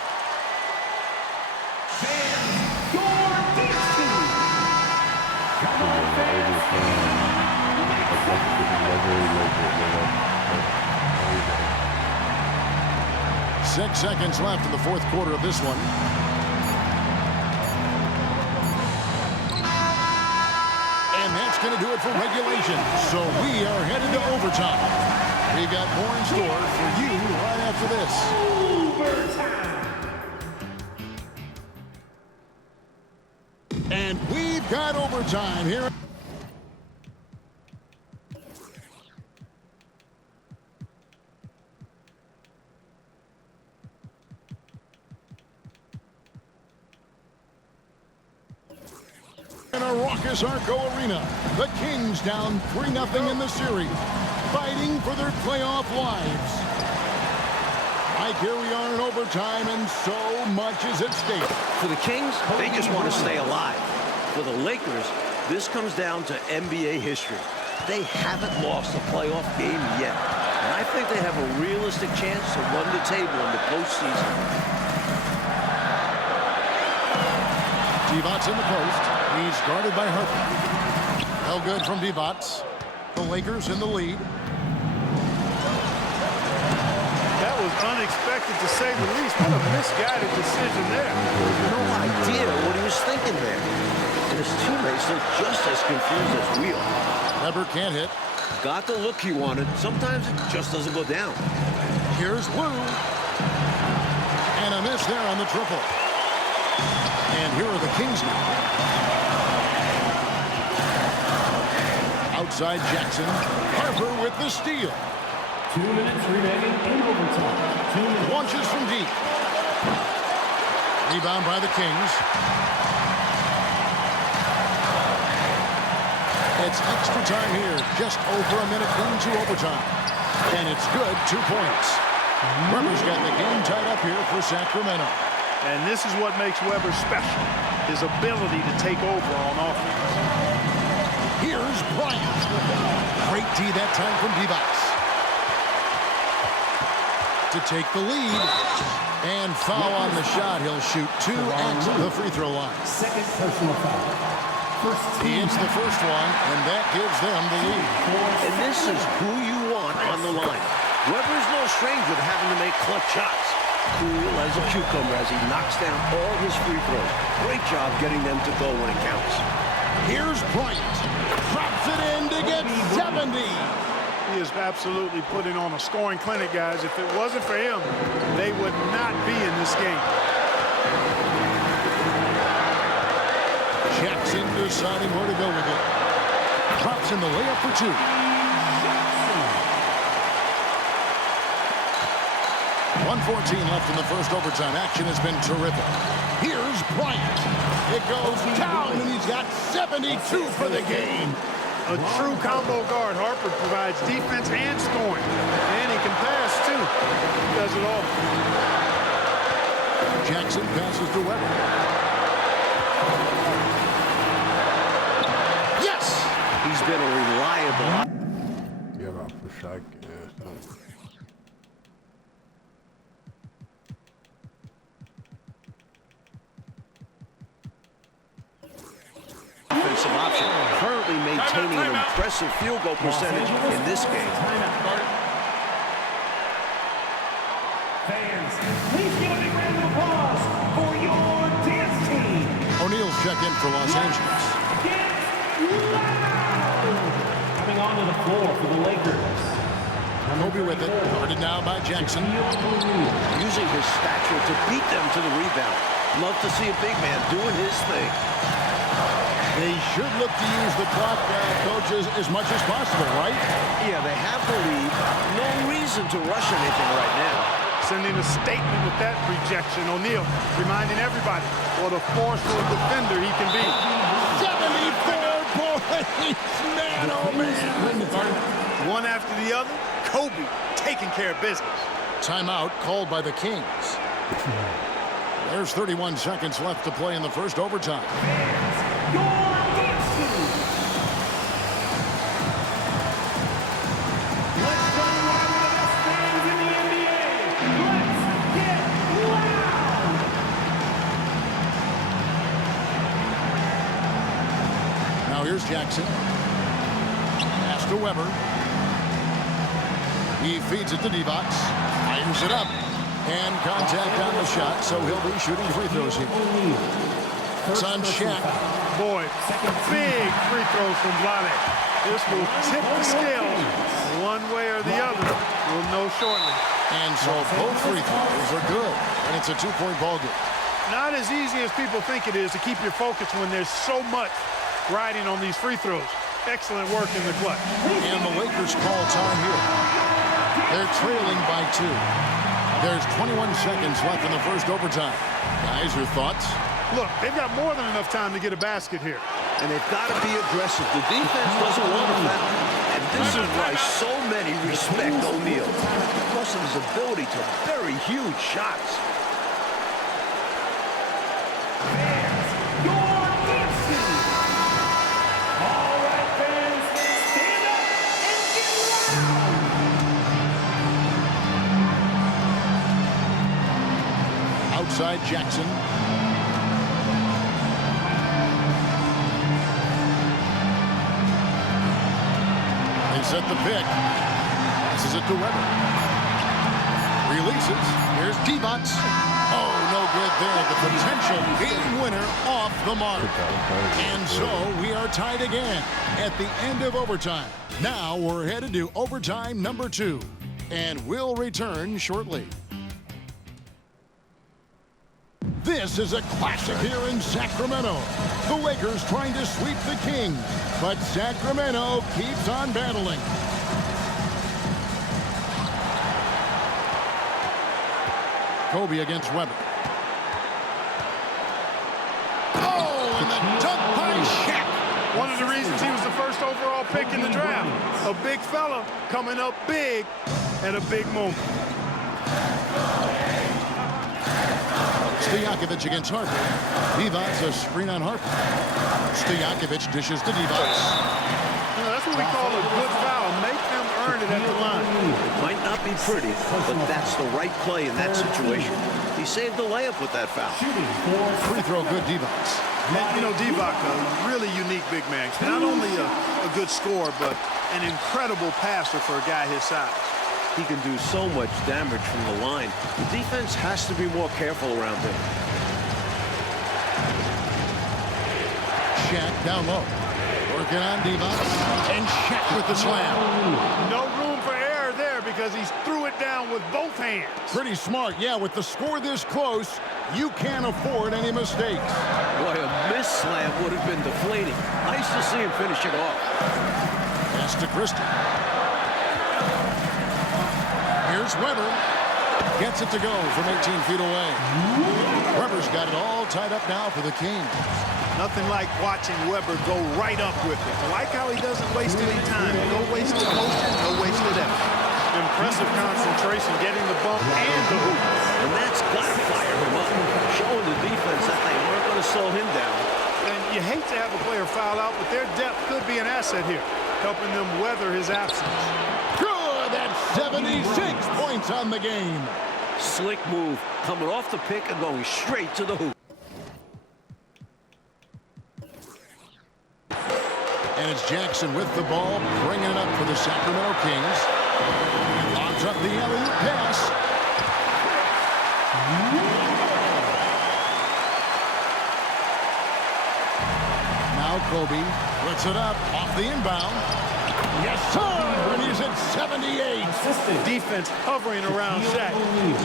Six seconds left in the fourth quarter of this one. And that's going to do it for regulation. So we are headed to overtime. We've got more in store for you right after this. Overtime. And we've got overtime here. In a raucous Arco Arena, the Kings down 3-0 in the series, fighting for their playoff lives. Mike, here we are in overtime, and so much is at stake. For the Kings, they just want to stay alive. For the Lakers, this comes down to NBA history. They haven't lost a playoff game yet. And I think they have a realistic chance to run the table in the postseason. Divac in the post. He's guarded by Harper. No good from Divac. The Lakers in the lead. That was unexpected, to say the least. What a misguided decision there. No idea what he was thinking there. And his teammates look just as confused as we are. Weber can't hit. Got the look he wanted. Sometimes it just doesn't go down. Here's Lou. And a miss there on the triple. And here are the Kings now. Outside Jackson. Harper with the steal. 2 minutes remaining in overtime. 2 minutes. Launches from deep. Rebound by the Kings. It's extra time here. Just over a minute into overtime. And it's good. 2 points. Weber's got the game tied up here for Sacramento. And this is what makes Weber special, his ability to take over on offense. Here's Bryant. Great D that time from Divac. To take the lead. And foul on the shot. He'll shoot 2 at the free throw line. Second personal foul. First He team. hits the first one, and that gives them the lead. And this is who you want on the line. Weber's no stranger to having to make clutch shots. Cool as a cucumber as he knocks down all his free throws. Great job getting them to go when it counts. Here's Bryant. Drops it in to get 70. He is absolutely putting on a scoring clinic, guys. If it wasn't for him, they would not be in this game. Jackson deciding where to go with it. Drops in the layup for 2. 1:14 left in the first overtime. Action has been terrific. Here's Bryant. It goes down, and he's got 72 for the game. A true combo guard. Harper provides defense and scoring. And he can pass, too. He does it all. Jackson passes to Weber. Yes! He's been a reliable. Get off the shot. Offensive option. Currently maintaining an impressive field goal percentage in this game. Fans, please give a big round of applause for your dance team. O'Neal's check in for Los Angeles. Coming onto the floor for the Lakers. Kobe with it. Guarded now by Jackson. Using his stature to beat them to the rebound. Love to see a big man doing his thing. They should look to use the clock, coaches, as much as possible, right? Yeah, they have the lead. No reason to rush anything right now. Sending a statement with that rejection. O'Neal reminding everybody what a forceful defender he can be. 74 points! Man, oh man! One after the other, Kobe taking care of business. Timeout called by the Kings. There's 31 seconds left to play in the first overtime. Now here's Jackson. Pass to Weber. He feeds it to D-Box. Fires it up. And contact on the shot, so he'll be shooting free throws here. It's on Shaq. Boy, big free throws from Vlade. This will tip the scales one way or the other. We'll know shortly. And so both free throws are good. And it's a two-point ball game. Not as easy as people think it is to keep your focus when there's so much riding on these free throws. Excellent work in the clutch. And the Lakers call time here. They're trailing by 2. There's 21 seconds left in the first overtime. Guys, your thoughts? Look, they've got more than enough time to get a basket here. And they've got to be aggressive. The defense doesn't want to foul. And this is why so many respect O'Neal. Because of his ability to bury huge shots. Outside Jackson. They set the pick. This is it to Weber. Releases. Here's D-Box. Oh, no good there. The potential game winner off the mark. And so we are tied again at the end of overtime. Now we're headed to overtime number 2. And we'll return shortly. This is a classic here in Sacramento. The Lakers trying to sweep the Kings, but Sacramento keeps on battling. Kobe against Weber. Oh, and the dunk by Shaq. One of the reasons he was the first overall pick in the draft. A big fella coming up big at a big moment. Stojakovic against Harper. Divac a screen on Harper. Stojakovic dishes to Divac. That's what we call a good foul. Make them earn it at the line. It might not be pretty, but that's the right play in that situation. He saved the layup with that foul. Free throw good, Divac. And, you know, Divac, a really unique big man. Not only a good scorer, but an incredible passer for a guy his size. He can do so much damage from the line. The defense has to be more careful around him. Shaq down low. Working on Divac. And Shaq with the slam. No room for error there because he threw it down with both hands. Pretty smart. Yeah, with the score this close, you can't afford any mistakes. Boy, a miss slam would have been deflating. Nice to see him finish it off. Pass to Christie. Here's Weber. Gets it to go from 18 feet away. Weber's got it all tied up now for the Kings. Nothing like watching Weber go right up with it. I like how he doesn't waste any time. No wasted motion, no wasted effort. Impressive concentration, getting the bump and the hoop. And that's got to fire him up, showing the defense that they aren't going to slow him down. And you hate to have a player foul out, but their depth could be an asset here, helping them weather his absence. Good! That's 76 points on the game. Slick move, coming off the pick and going straight to the hoop. And it's Jackson with the ball, bringing it up for the Sacramento Kings. He lobs up the alley-oop pass. Now Kobe puts it up off the inbound. Yes, sir! And he's at 78. Defense hovering around Shaq.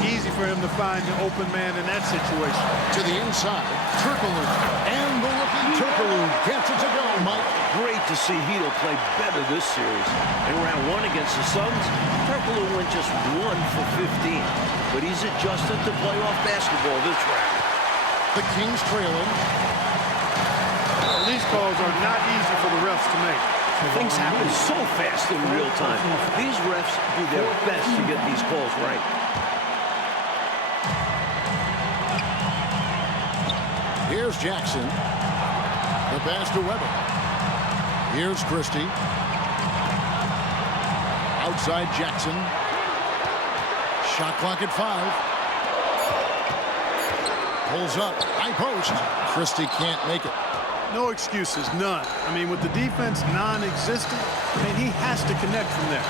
Easy for him to find the open man in that situation. To the inside, Turkoglu. And the rookie Turkoglu gets it to go, Mike. Great to see Hedo play better this series. In round one against the Suns, Turkoglu went just 1 for 15. But he's adjusted to playoff basketball this round. The Kings trailing. Well, these calls are not easy for the refs to make. Things happen so fast in real time. These refs do their best to get these calls right. Here's Jackson. The pass to Weber. Here's Christie. Outside Jackson. Shot clock at 5. Pulls up. High post. Christie can't make it. No excuses, none. I mean, with the defense non-existent, he has to connect from there.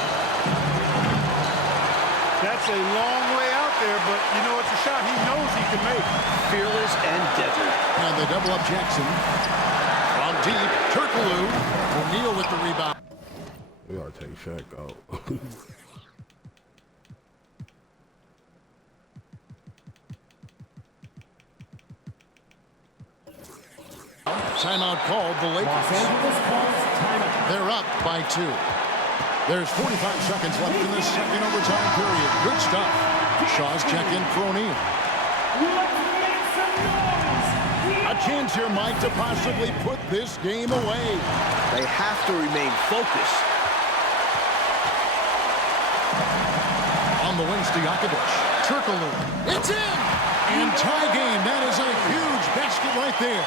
That's a long way out there, but you know, it's a shot he knows he can make. Fearless and deadly. And they double up Jackson. From deep, Turkoglu. O'Neal with the rebound. We gotta take Shaq out. Timeout called the Lakers. They're up by 2. There's 45 seconds left in the second overtime period. Good stuff. Shaw's check in for O'Neal. A chance here, Mike, to possibly put this game away. They have to remain focused. On the wing, Stojakovic. Turkoglu. It's in! And tie game. That is a huge basket right there.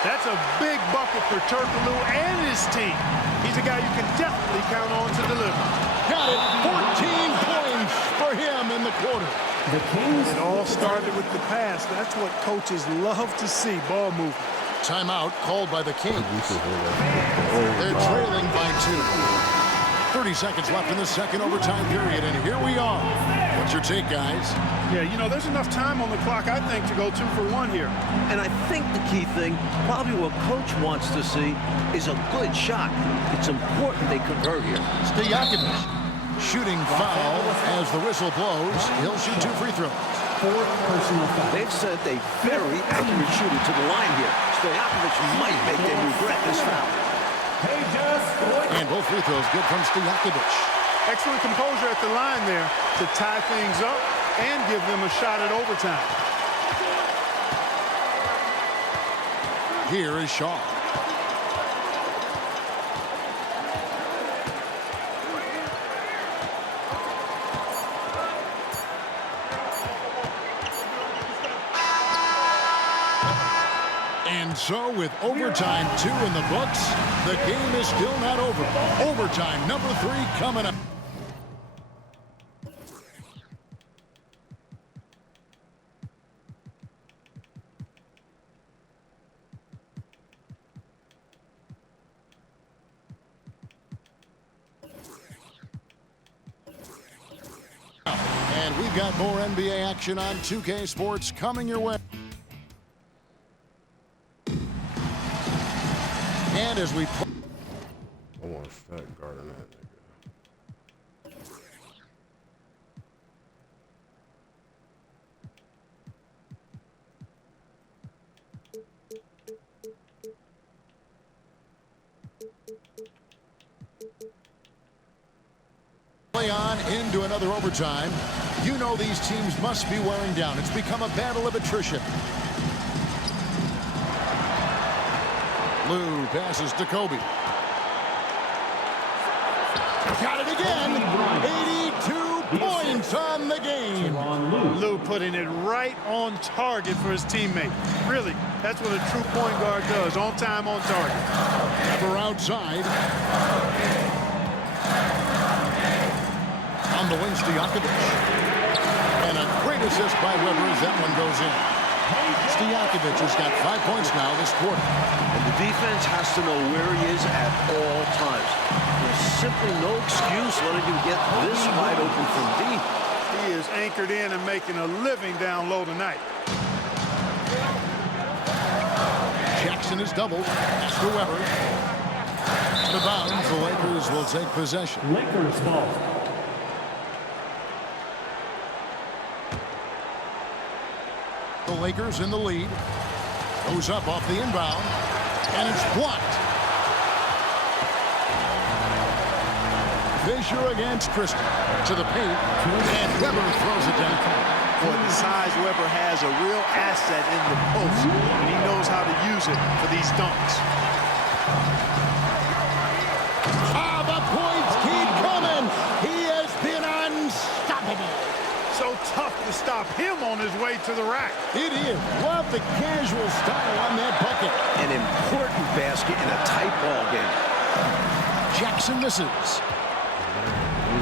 That's a big bucket for Turkoglu and his team. He's a guy you can definitely count on to deliver. Got it. 14 points for him in the quarter. The Kings. It all started with the pass. That's what coaches love to see, ball movement. Timeout called by the Kings. They're trailing by 2. 30 seconds left in the second overtime period, and here we are. What's your take, guys? Yeah, you know, there's enough time on the clock, I think, to go 2 for 1 here. And I think the key thing, probably what Coach wants to see, is a good shot. It's important they convert here. Stojakovic shooting foul as the whistle blows. He'll shoot 2 free throws. 4th personal foul. They've sent a very accurate shooter to the line here. Stojakovic might make them regret this foul. And both free throws good from Stojakovic. Excellent composure at the line there to tie things up and give them a shot at overtime. Here is Shaw. And so with overtime 2 in the books, the game is still not over. Overtime number 3 coming up. And we've got more NBA action on 2K Sports coming your way. And as we play, I want a fat guard on that nigga. on into another overtime. You know these teams must be wearing down. It's become a battle of attrition. Lou passes to Kobe. Got it again. 82 points on the game. Lou putting it right on target for his teammate. Really, that's what a true point guard does. On time, on target. Ever outside. On the wing, Stojakovic. And a great assist by Weber as that one goes in. Stojakovic has got 5 points now this quarter. And the defense has to know where he is at all times. There's simply no excuse letting him get this wide open from deep. He is anchored in and making a living down low tonight. Jackson Jackson is doubled. Pass to Weber. To the bounds. The Lakers will take possession. Lakers ball. The Lakers in the lead. Goes up off the inbound. And it's blocked. Fisher against Christie. To the paint. And Weber throws it down. Boy, the size Weber has a real asset in the post, and he knows how to use it for these dunks. Ah, the points keep coming. He has been unstoppable. So tough to stop him on his way to the rack. It is. Love the casual style on that bucket. An important basket in a tight ball game. Jackson misses.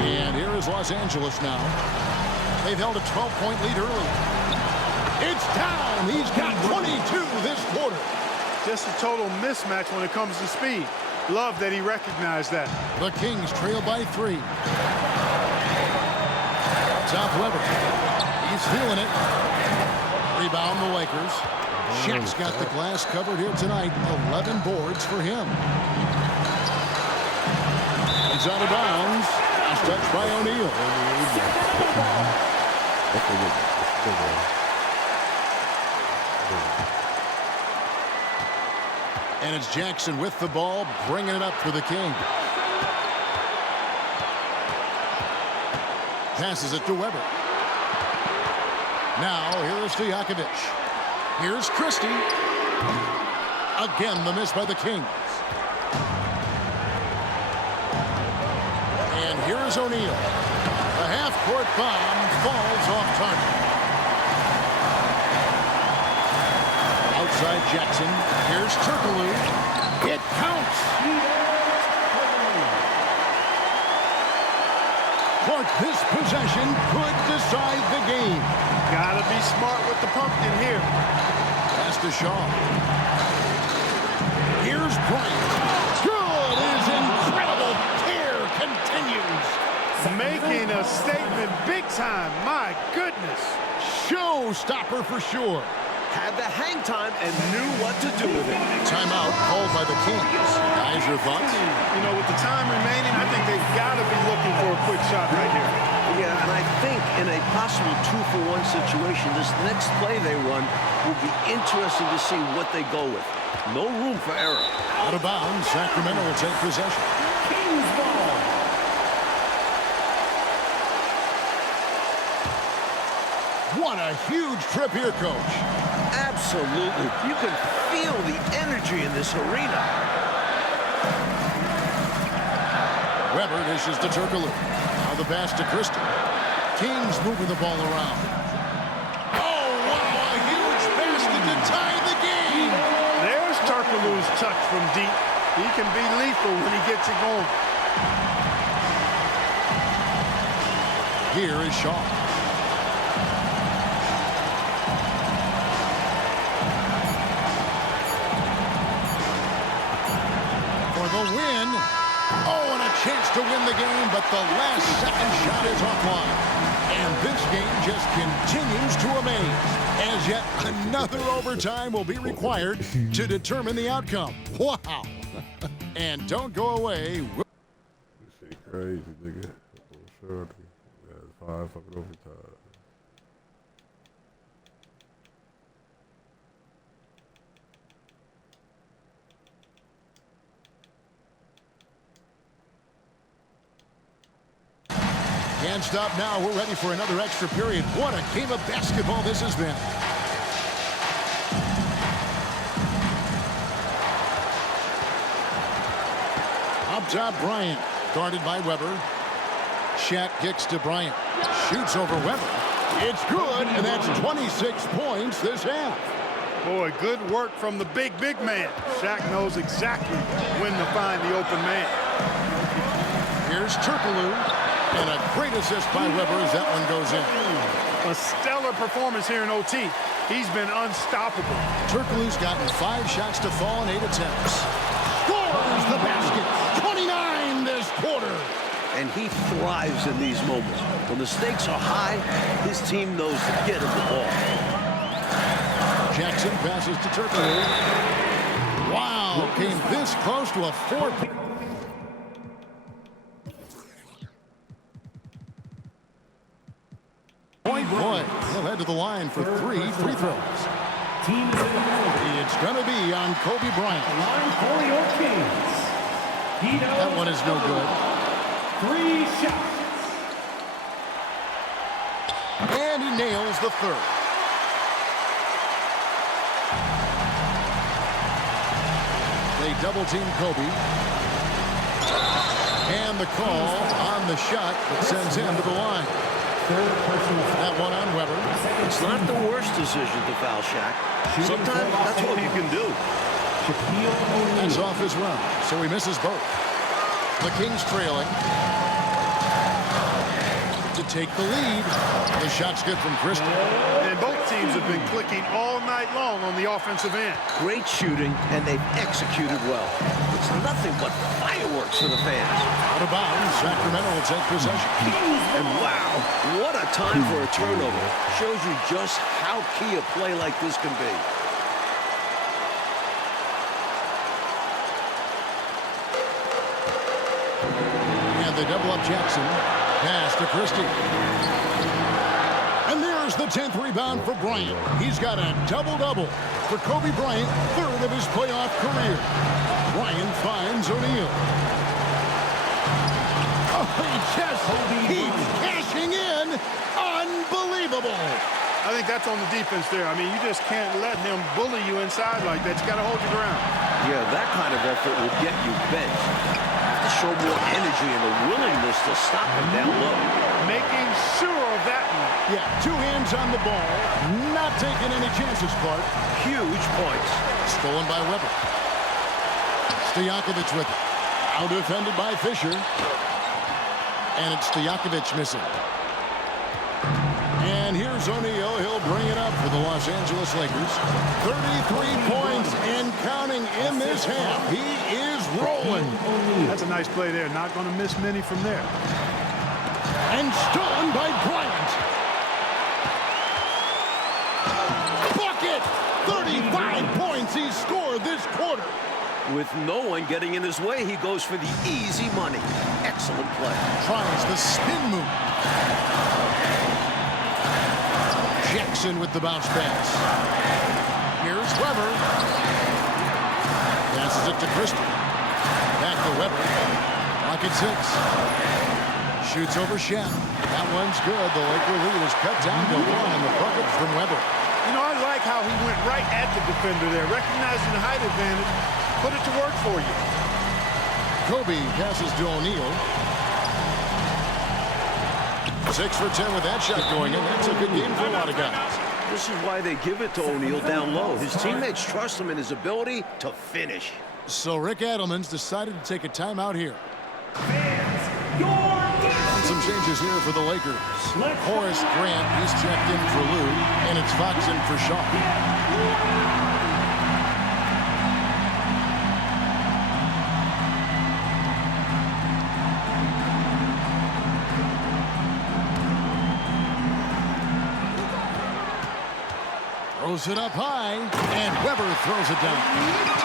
And here is Los Angeles now. They've held a 12-point lead early. It's down. He's got 22 this quarter. Just a total mismatch when it comes to speed. Love that he recognized that. The Kings trail by 3. Top Weber. He's feeling it. Rebound the Lakers. Shaq's got the glass covered here tonight. 11 boards for him. He's out of bounds. Last touch by O'Neal. And it's Jackson with the ball, bringing it up for the King. Passes it to Weber. Now, here's Stojakovic. Here's Christie. Again, the miss by the Kings. And here's O'Neal. The half-court bomb falls off target. Outside Jackson. Here's Turkoglu. It counts. Clark, this possession could decide the game. Gotta be smart with the pumpkin here. Pass to Shaw. Here's Bryant. Good is incredible. Tear continues. Making a statement big time. My goodness. Showstopper for sure. Had the hang time and knew what to do with it. Timeout called by the Kings. Guys, your thoughts? You know, with the time remaining, I think they've got to be looking for a quick shot right here. Yeah, and I think in a possible 2-for-1 situation, this next play they run will be interesting to see what they go with. No room for error. Out of bounds, Sacramento will take possession. Kings ball. What a huge trip here, Coach. Absolutely. You can feel the energy in this arena. Weber dishes to Turkoglu. Now the pass to Christie. Kings moving the ball around. Oh, wow, a huge basket to tie the game. There's Turkoglu's touch from deep. He can be lethal when he gets it going. Here is Shaw. For the win. Oh, and a chance to win the game, but the last second shot is offline. And this game just continues to amaze, as yet another overtime will be required to determine the outcome. Wow. And don't go away. This shit crazy, nigga. Sure. That's 5 fucking overtime. Can't stop now. We're ready for another extra period. What a game of basketball this has been. Up top, Bryant. Guarded by Weber. Shaq kicks to Bryant. Shoots over Weber. It's good, and that's 26 points this half. Boy, good work from the big man. Shaq knows exactly when to find the open man. Here's Turkoglu. And a great assist by Weber as that one goes in. A stellar performance here in OT. He's been unstoppable. Turkoglu's gotten 5 shots to fall in 8 attempts. Scores the basket. 29 this quarter. And he thrives in these moments. When the stakes are high, his team knows to get him the ball. Jackson passes to Turkoglu. Wow, came this close to a 4-point play. He'll head to the line for 3 free throws. It's going to be on Kobe Bryant. That one is no good. 3 shots. And he nails the third. They double team Kobe. And the call on the shot that sends him to the line. That one on Weber. It's not the worst decision to foul Shaq. Sometimes that's what you can do. That's off as well, so he misses both. The Kings trailing. To take the lead. The shot's good from Christie. And both teams have been clicking all night long on the offensive end. Great shooting, and they've executed well. It's nothing but fireworks for the fans. Out of bounds, Sacramento will take possession. And wow, what a time for a turnover. Shows you just how key a play like this can be. And they double up Jackson. Pass to Christie. And there's the 10th rebound for Bryant. He's got a double-double for Kobe Bryant, 3rd of his playoff career. Bryant finds O'Neal. Oh, he just keeps cashing in. Unbelievable. I think that's on the defense there. I mean, you just can't let him bully you inside like that. You got to hold your ground. Yeah, that kind of effort will get you benched. Show more energy and a willingness to stop him down low. Making sure of that one. Yeah, 2 hands on the ball. Not taking any chances, Clark. Huge points. Stolen by Weber. Stojakovic with it. Out defended by Fisher. And it's Stojakovic missing. And here's O'Neal. He'll bring it up for the Los Angeles Lakers. 33 points and counting in this half. He is rolling. That's a nice play there. Not going to miss many from there. And stolen by Bryant. Bucket! 35 points he scored this quarter. With no one getting in his way, he goes for the easy money. Excellent play. Tries the spin move. Jackson with the bounce pass. Here's Weber. Passes it to Christie. Back to Weber. Clock at 6. Shoots over Shaq. That one's good. The Laker lead is cut down to 1 on the bucket from Weber. You know, I like how he went right at the defender there, recognizing the height advantage. Put it to work for you. Kobe passes to O'Neal. 6 for 10 with that shot going in. That's a good game for a lot of guys. This is why they give it to O'Neal down low. His teammates trust him in his ability to finish. So Rick Adelman's decided to take a timeout here. And some changes here for the Lakers. Horace Grant, he's checked in for Lou, and it's Fox in for Shaw. Throws it up high, and Weber throws it down.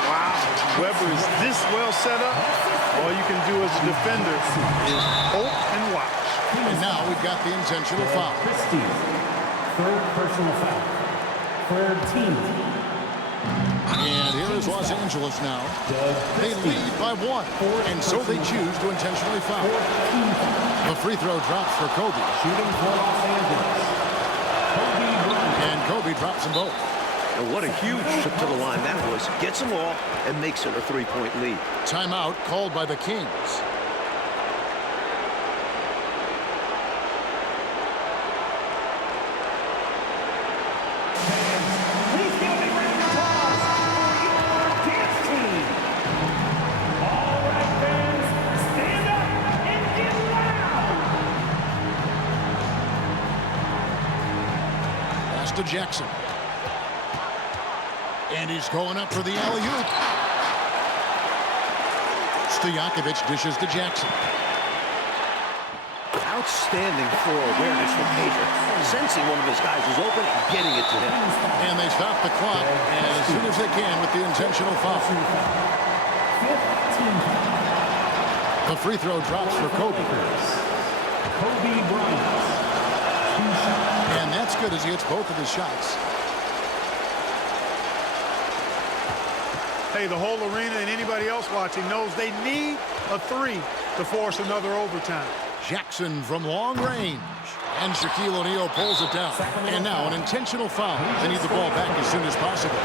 Wow, Weber is this well set up. All you can do as a defender is hope and watch. And now we've got the intentional foul. Christie, 3rd personal foul. 3rd team. And here is Los Angeles now. They lead by 1, and so they choose to intentionally foul. The free throw drops for Kobe. Shooting for Los Angeles. And Kobe drops them both. And what a huge trip to the line that was. Gets them all and makes it a 3-point lead. Timeout called by the Kings. Please give a big round of applause for your dance team. All right, fans, stand up and get loud. Pass to Jackson. And he's going up for the alley-oop. Stojakovic dishes to Jackson. Outstanding floor awareness from Asia, sensing one of his guys was open and getting it to him. And they stop the clock as soon as they can with the intentional foul. The free throw drops for Kobe. Kobe Bryant. And that's good as he hits both of his shots. Hey, the whole arena and anybody else watching knows they need a three to force another overtime. Jackson from long range. And Shaquille O'Neal pulls it down. And now an intentional foul. They need the ball back as soon as possible.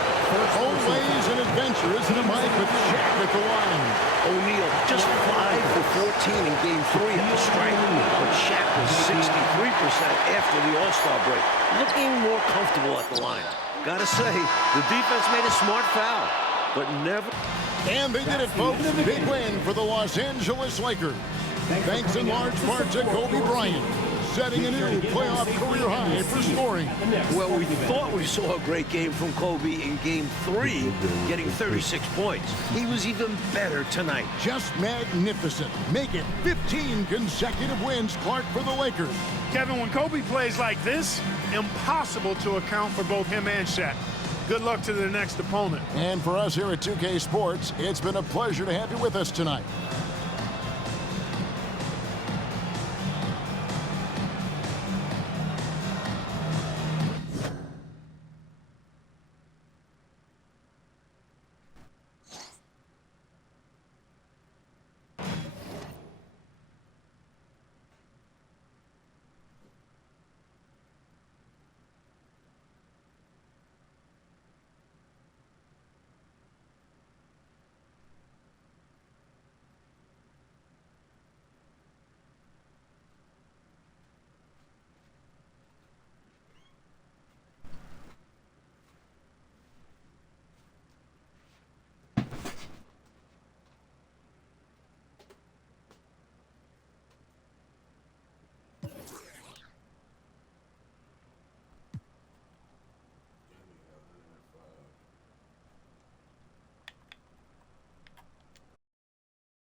Always an adventure, isn't it, Mike, with Shaq at the line. O'Neal just 5 for 14 in Game 3 at the stripe. But Shaq was 63% after the All-Star break. Looking more comfortable at the line. Gotta say, the defense made a smart foul, but never. And they did it, folks. Big win for the Los Angeles Lakers. Thanks in large part to Kobe Bryant, setting a new playoff career high for scoring. Well, we thought we saw a great game from Kobe in Game 3, getting 36 points. He was even better tonight. Just magnificent. Make it 15 consecutive wins, Clark, for the Lakers. Kevin, when Kobe plays like this, impossible to account for both him and Shaq. Good luck to the next opponent. And for us here at 2K Sports, it's been a pleasure to have you with us tonight.